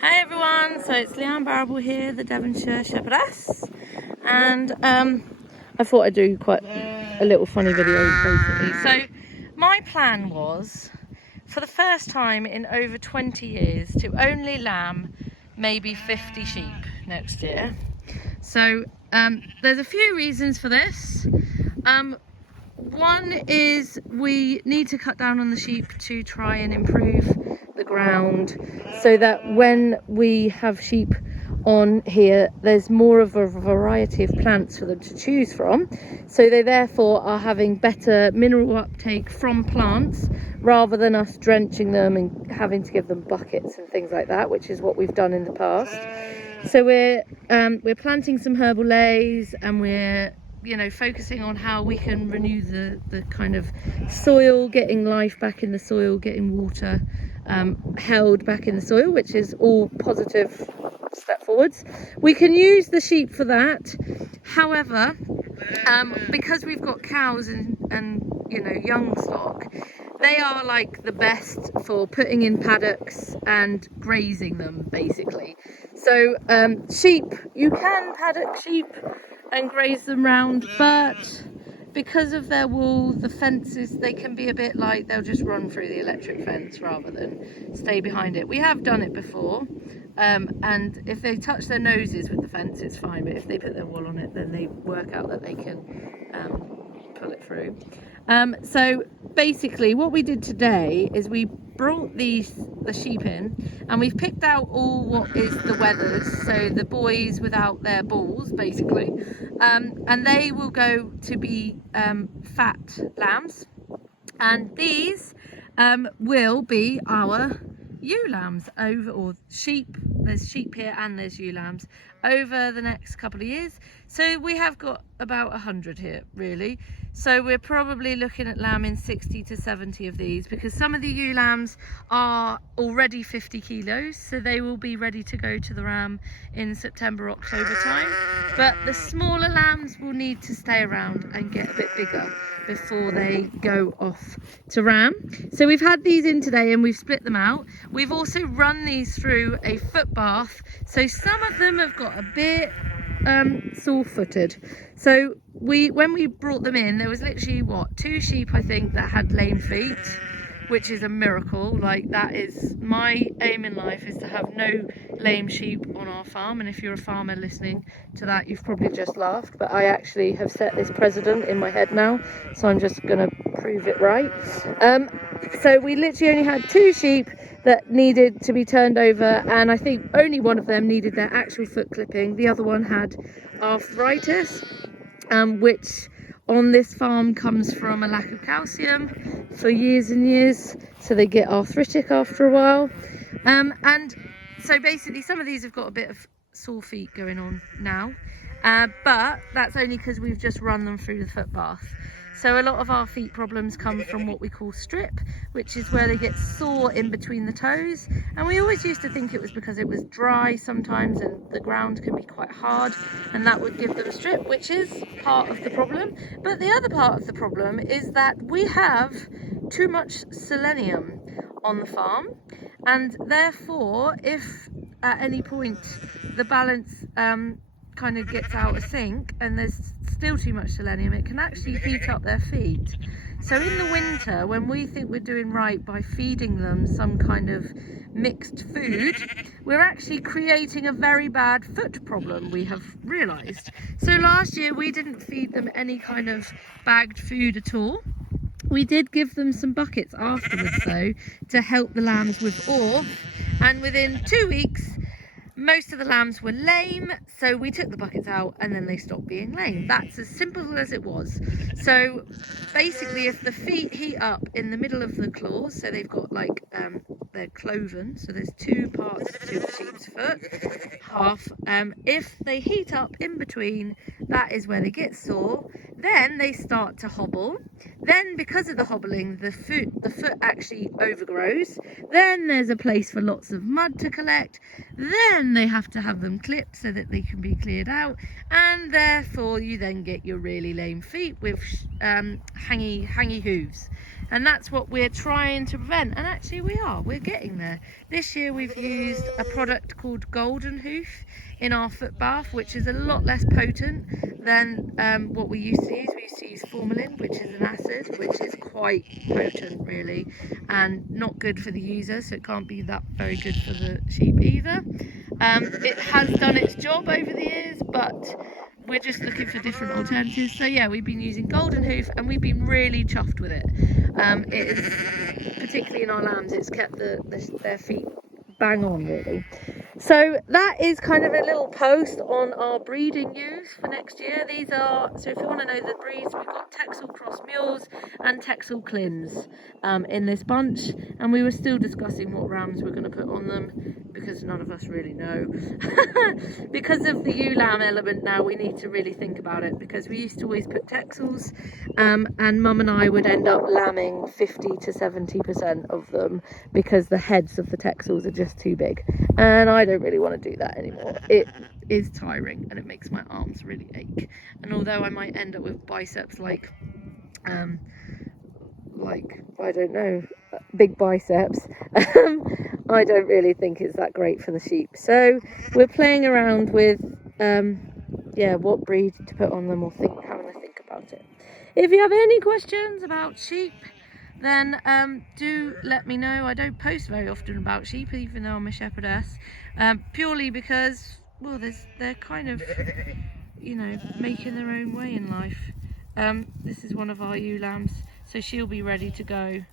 Hi everyone, so it's Leanne Barrable here, the Devonshire Shepherdess, and I thought I'd do quite a little funny video basically. So my plan was, for the first time in over 20 years, to only lamb maybe 50 sheep next year. So there's a few reasons for this. One is we need to cut down on the sheep to try and improve the ground so that when we have sheep on here, there's more of a variety of plants for them to choose from, so they therefore are having better mineral uptake from plants rather than us drenching them and having to give them buckets and things like that, which is what we've done in the past. So we're planting some herbal lays, and we're focusing on how we can renew the kind of soil, getting life back in the soil, getting water held back in the soil, which is all positive step forwards. We can use the sheep for that. However, because we've got cows and young stock, they are like the best for putting in paddocks and grazing them basically. So sheep, you can paddock sheep and graze them round, but because of their wool, the fences, they can be a bit like, they'll just run through the electric fence rather than stay behind it. We have done it before, and if they touch their noses with the fence, it's fine, but if they put their wool on it, then they work out that they can pull it through. So basically what we did today is we brought the sheep in, and we've picked out all what is the wethers, so the boys without their balls basically, and they will go to be fat lambs, and these will be our ewe lambs or sheep. There's sheep here and there's ewe lambs over the next couple of years. So we have got about 100 here really. So we're probably looking at lambing 60 to 70 of these, because some of the ewe lambs are already 50 kilos, so they will be ready to go to the ram in September, October time. But the smaller lambs will need to stay around and get a bit bigger before they go off to ram. So we've had these in today and we've split them out. We've also run these through a foot bath, so some of them have got a bit sore-footed. So when we brought them in, there was literally two sheep I think that had lame feet, which is a miracle. Like, that is my aim in life, is to have no lame sheep on our farm. And if you're a farmer listening to that, you've probably just laughed, but I actually have set this precedent in my head now, so I'm just gonna prove it right. So we literally only had two sheep that needed to be turned over, and I think only one of them needed their actual foot clipping. The other one had arthritis, which on this farm comes from a lack of calcium for years and years, so they get arthritic after a while. And so basically some of these have got a bit of sore feet going on now, but that's only because we've just run them through the foot bath. So a lot of our feet problems come from what we call strip, which is where they get sore in between the toes. And we always used to think it was because it was dry sometimes and the ground can be quite hard, and that would give them strip, which is part of the problem. But the other part of the problem is that we have too much selenium on the farm, and therefore if at any point the balance kind of gets out of sync and there's still too much selenium, it can actually heat up their feet. So in the winter, when we think we're doing right by feeding them some kind of mixed food, we're actually creating a very bad foot problem, we have realised. So last year we didn't feed them any kind of bagged food at all. We did give them some buckets afterwards though, to help the lambs with orth, and within 2 weeks most of the lambs were lame, so we took the buckets out and then they stopped being lame. That's as simple as it was. So basically, if the feet heat up in the middle of the claws, so they've got like they're cloven, so there's two parts to the sheep's foot, half. If they heat up in between, that is where they get sore. Then they start to hobble. Then because of the hobbling, the foot actually overgrows. Then there's a place for lots of mud to collect. Then they have to have them clipped so that they can be cleared out. And therefore you then get your really lame feet with hangy hooves. And that's what we're trying to prevent. And actually we're getting there. This year we've used a product called Golden Hoof in our foot bath, which is a lot less potent than what we used to use. We used to use formalin, which is an acid, which is quite potent really, and not good for the user, so it can't be that very good for the sheep either. It has done its job over the years, but we're just looking for different alternatives. So yeah, we've been using Golden Hoof and we've been really chuffed with it. It is, particularly in our lambs, it's kept their feet bang on really. So that is kind of a little post on our breeding ewes for next year. These are, so if you want to know the breeds, we've got Texel Cross Mules and Texel Clins in this bunch, and we were still discussing what rams we're going to put on them because none of us really know. Because of the ewe lamb element now, we need to really think about it, because we used to always put Texels and Mum and I would end up lambing 50 to 70% of them because the heads of the Texels are just too big, and I don't really want to do that anymore. It is tiring and it makes my arms really ache, and although I might end up with biceps like I don't know, big biceps, I don't really think it's that great for the sheep. So we're playing around with what breed to put on them, or having to think about it. If you have any questions about sheep, then do let me know. I don't post very often about sheep, even though I'm a shepherdess, purely because, well, they're kind of, you know, making their own way in life. This is one of our ewe lambs, so she'll be ready to go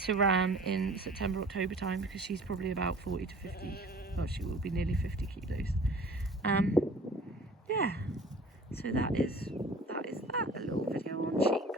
to ram in September, October time, because she's probably about 40 to 50, well, she will be nearly 50 kilos. Yeah, so that is that, a little video on sheep.